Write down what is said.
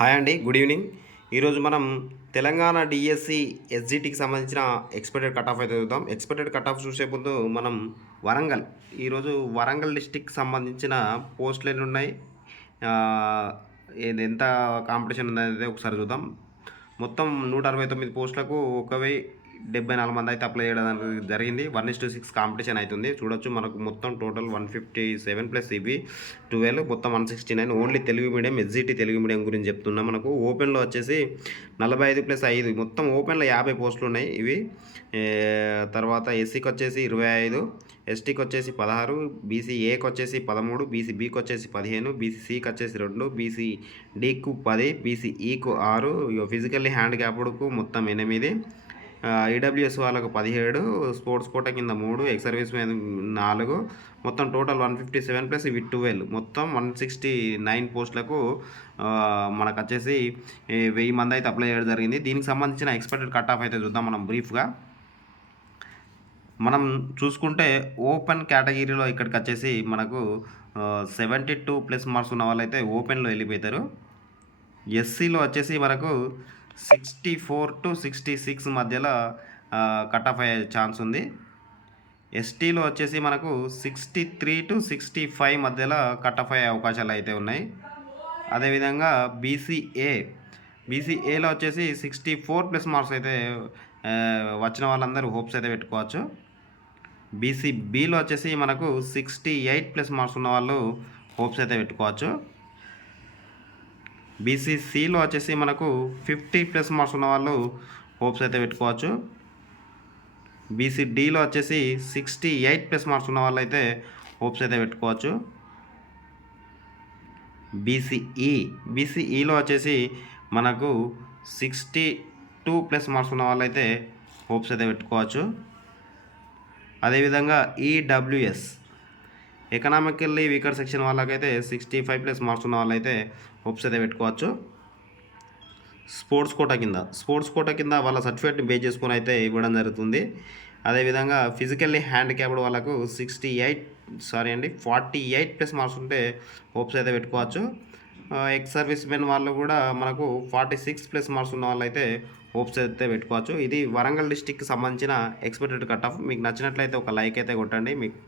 Hi అండి, good evening. ఈరోజు మనం తెలంగాణ డిఎస్సి ఎస్జిటికి సంబంధించిన ఎక్స్పెక్టెడ్ కట్ ఆఫ్ అయితే చూద్దాం. ఎక్స్పెక్టెడ్ కట్ ఆఫ్ చూసే ముందు మనం వరంగల్ ఈరోజు వరంగల్ డిస్టిక్ సంబంధించిన పోస్టులు ఎన్ని ఉన్నాయి, ఎంత కాంపిటీషన్ ఉందనేది ఒకసారి చూద్దాం. మొత్తం 169 పోస్టులకు 1074 మంది అయితే అప్లై చేయడం జరిగింది. 1:6 కాంపిటీషన్ అవుతుంది. చూడొచ్చు, మనకు మొత్తం టోటల్ 157 ప్లస్ ఇవి 12, మొత్తం 169. Only Telugu medium, SGT Telugu medium గురించి చెప్తున్నా. మనకు ఓపెన్లో వచ్చేసి 45 ప్లస్ 5, మొత్తం ఓపెన్లో 50 పోస్టులు ఉన్నాయి. ఇవి తర్వాత ఎస్సీకి వచ్చేసి 25, ఎస్టీకి వచ్చేసి 16, బీసీఏకి వచ్చేసి 13, బీసీబీకి వచ్చేసి 15, బీసీసీకి వచ్చేసి 2, బీసీడీకు 10, బీసీఈకు 6, ఫిజికల్లీ హ్యాండిక్యాప్డ్కు మొత్తం 8, ఈడబ్ల్యూఎస్ వాళ్ళకు 17, స్పోర్ట్స్ కోటా కింద 3, ఎక్స్ సర్వీస్ మ్యాన్ 4, మొత్తం టోటల్ 157 ప్లస్ ఇవి 12, మొత్తం 169 పోస్టులకు మనకు వచ్చేసి 1000 మంది అయితే అప్లై చేయడం జరిగింది. దీనికి సంబంధించిన ఎక్స్పెక్టెడ్ కట్ ఆఫ్ అయితే చూద్దాం మనం బ్రీఫ్గా. మనం చూసుకుంటే ఓపెన్ కేటగిరీలో ఇక్కడికి వచ్చేసి మనకు 72 ప్లస్ మార్క్స్ ఉన్న వాళ్ళైతే ఓపెన్లో వెళ్ళిపోతారు. ఎస్సీలో వచ్చేసి మనకు 64 to 66 మధ్యలో కట్ ఆఫ్ అయ్యే ఛాన్స్ ఉంది. ఎస్టీలో వచ్చేసి మనకు 63 to 65 మధ్యలో కట్ ఆఫ్ అయ్యే అవకాశాలు అయితే ఉన్నాయి. అదేవిధంగా బీసీఏలో వచ్చేసి 64 ప్లస్ మార్క్స్ అయితే వచ్చిన వాళ్ళందరూ హోప్స్ అయితే పెట్టుకోవచ్చు. బీసీబీలో వచ్చేసి మనకు 68 ప్లస్ మార్క్స్ ఉన్న వాళ్ళు హోప్స్ అయితే పెట్టుకోవచ్చు. బీసీసీలో వచ్చేసి మనకు 50 ప్లస్ మార్క్స్ ఉన్న వాళ్ళు హోప్స్ అయితే పెట్టుకోవచ్చు. బీసీడీలో వచ్చేసి 68 ప్లస్ మార్క్స్ ఉన్న వాళ్ళు అయితే హోప్స్ అయితే పెట్టుకోవచ్చు. బీసీఈలో వచ్చేసి మనకు 62 ప్లస్ మార్క్స్ ఉన్న వాళ్ళైతే హోప్స్ అయితే పెట్టుకోవచ్చు. అదేవిధంగా ఈడబ్ల్యూఎస్ ఎకనామికల్లీ వీకర్ సెక్షన్ వాళ్ళకైతే 65 ప్లస్ మార్క్స్ ఉన్న వాళ్ళైతే హోప్స్ అయితే పెట్టుకోవచ్చు. స్పోర్ట్స్ కోటా కింద వాళ్ళ సర్టిఫికేట్ని బేస్ చేసుకొని అయితే ఇవ్వడం జరుగుతుంది. అదేవిధంగా ఫిజికల్లీ హ్యాండిక్యాప్డ్ వాళ్ళకు 48 ప్లస్ మార్క్స్ ఉంటే హోప్స్ అయితే పెట్టుకోవచ్చు. ఎక్స్ సర్వీస్ మెన్ వాళ్ళు కూడా మనకు 46 ప్లస్ మార్క్స్ ఉన్న వాళ్ళైతే హోప్స్ అయితే పెట్టుకోవచ్చు. ఇది వరంగల్ డిస్టిక్కి సంబంధించిన ఎక్స్పెక్టెడ్ కట్ ఆఫ్. మీకు నచ్చినట్లయితే ఒక లైక్ అయితే కొట్టండి. మీకు